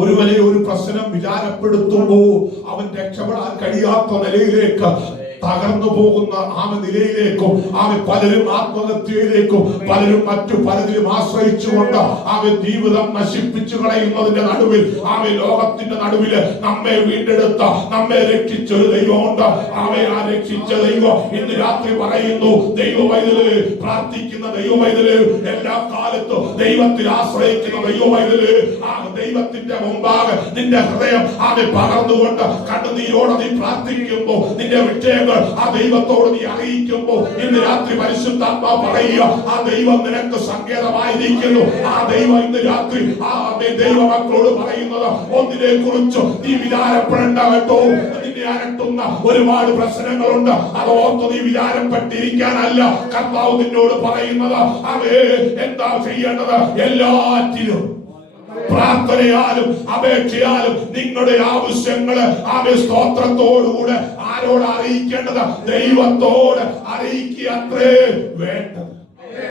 ഒരു വലിയൊരു പ്രശ്നം വിചാരപ്പെടുത്തുമ്പോൾ അവൻ രക്ഷപ്പെടാൻ കഴിയാത്ത നിലയിലേക്ക് തകർന്നു പോകുന്ന നിലയിലേക്കും പലരും ആത്മഹത്യയിലേക്കും പലരും മറ്റു പലതിലും ആശ്രയിച്ചുകൊണ്ട് ജീവിതം നശിപ്പിച്ചു കളയുന്നതിന്റെ നടുവിൽ ലോകത്തിന്റെ നടുവില് നമ്മെ വീണ്ടെടുത്ത നമ്മെ രക്ഷിച്ചൊരു ദൈവമുണ്ട്. ആ രക്ഷിച്ച ദൈവം ഇന്ന് രാത്രി പറയുന്നു, ദൈവവൈതല് പ്രാർത്ഥിക്കുന്ന ദൈവവൈതല് എല്ലാ കാലത്തും ദൈവത്തിൽ ആശ്രയിക്കുന്ന ദൈവവൈതല് ദൈവത്തിന്റെ മുമ്പാകെ നിന്റെ ഹൃദയം പകർന്നുകൊണ്ട് കണ്ണുനീരോടെ നീ പ്രാർത്ഥിക്കുമ്പോ നിന്റെ വിഷയങ്ങൾ ദൈവത്തോട് നീ അറിയിക്കുമ്പോൾ ഇന്ന് രാത്രി പരിശുദ്ധാത്മാവ് പറയുക, ആ ദൈവം നിനക്ക് സങ്കേതമായിരിക്കുന്നു. ആ ദൈവം ഇന്ന് രാത്രി ദൈവമക്കളോട് പറയുന്നത്, ഒന്നിനെ കുറിച്ച് നീ വിചാരപ്പെടേണ്ട കേട്ടോ. നിന്നെ അലട്ടുന്ന ഒരുപാട് പ്രശ്നങ്ങളുണ്ട്, അത് ഓർത്ത് നീ വിചാരപ്പെട്ടിരിക്കാനല്ല കർത്താവ് നിന്നോട് പറയുന്നത്. എന്താ ചെയ്യേണ്ടത്? എല്ലാറ്റിലും പ്രാർത്ഥനയാലും അപേക്ഷയാലും നിങ്ങളുടെ ആവശ്യങ്ങള് സ്തോത്രത്തോടുകൂടെ ആരോട് അറിയിക്കേണ്ടത്? ദൈവത്തോട് അറിയിക്കുക അത്രേ വേണ്ടത്.